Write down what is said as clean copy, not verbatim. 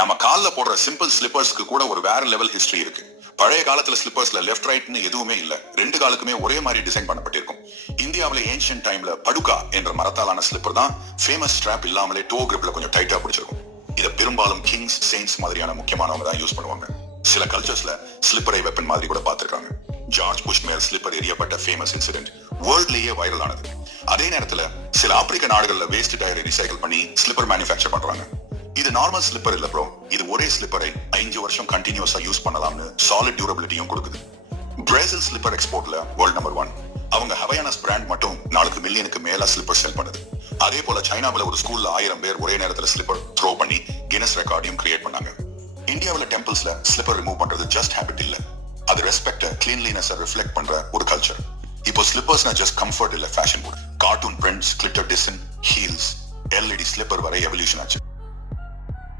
நம்ம கால்ல போடுற சிம்பிள் ஸ்லிப்பர்ஸ்க்கு கூட ஒரு வேற லெவல் ஹிஸ்டரி இருக்கு. பழைய காலத்துல ஸ்லிப்பர்ஸ்ல லெஃப்ட் ரைட்னு எதுவுமே இல்ல. ரெண்டு காலுக்குமே ஒரே மாதிரி டிசைன் பண்ணப்பட்டிருக்கும். இந்தியாவில ஏன்ஷியன்ட் டைம்ல படுகா என்ற மரத்தாலான ஸ்லிப்பர் தான் ஃபேமஸ் ஸ்ட்ராப் இல்லாமலே டோ கிரிப்ல கொஞ்சம் டைட்டா பிடிச்சிருக்கும். இதை பெரும்பாலும் கிங்ஸ், செயின்ஸ் மாதிரியான முக்கியமானவங்க தான் யூஸ் பண்ணுவாங்க. சில கல்ச்சர்ஸ்ல ஸ்லிப்பரை வெப்பன் மாதிரி கூட பார்த்திருக்காங்க. ஜார்ஜ் புஷ் மேல் ஸ்லிப்பர் எரியப்பட்ட ஃபேமஸ் இன்சிடென்ட் வேர்ல்ட்லயே வைரல் ஆனது. அதே நேரத்துல சில ஆப்பிரிக்க நாடுகள்ல வேஸ்ட் டயரை ரீசைக்கிள் பண்ணி ஸ்லிப்பர் மேனுஃபேக்சர் பண்றாங்க. இது நார்மல் ஸ்லிப்பர் இல்ல ப்ரோ. இது ஒரே ஸ்லிப்பரை 5 வருஷம் கண்டினியூஸா யூஸ் பண்ணலாம்னு சாலிட் டியூரபிலிட்டியும் கொடுக்குது. பிரேசில் ஸ்லிப்பர் எக்ஸ்போர்ட்ல வேர்ல்ட் நம்பர் 1. அவங்க ஹவையானஸ் பிராண்ட் மட்டும் நாளுக்கு மில்லியனுக்கு மேல ஸ்லிப்பர் செல் பண்ணுது. அதே போல சைனாவில் ஒரு ஸ்கூல்ல 1000 பேர் ஒரே நேரத்துல ஸ்லிப்பர் த்ரோ பண்ணி கின்னஸ் ரெக்கார்டையும் கிரியேட் பண்ணாங்க. இந்தியாவில் டெம்பிள்ஸ்ல ஸ்லிப்பர் ரிமூவ் பண்றது ஜஸ்ட் ஹேபிட் இல்ல, அது ரெஸ்பெக்ட், கிளீன்லினஸ் ரிஃப்ளெக்ட் பண்ற ஒரு கல்ச்சர். இப்போ ஸ்லிப்பர்ஸ்னா ஜஸ்ட் கம்ஃபர்ட் இல்ல, ஃபேஷன் கூட. Cartoon prints, glitter design, heels, LED slipper வரை எவல்யூஷன் ஆச்சு.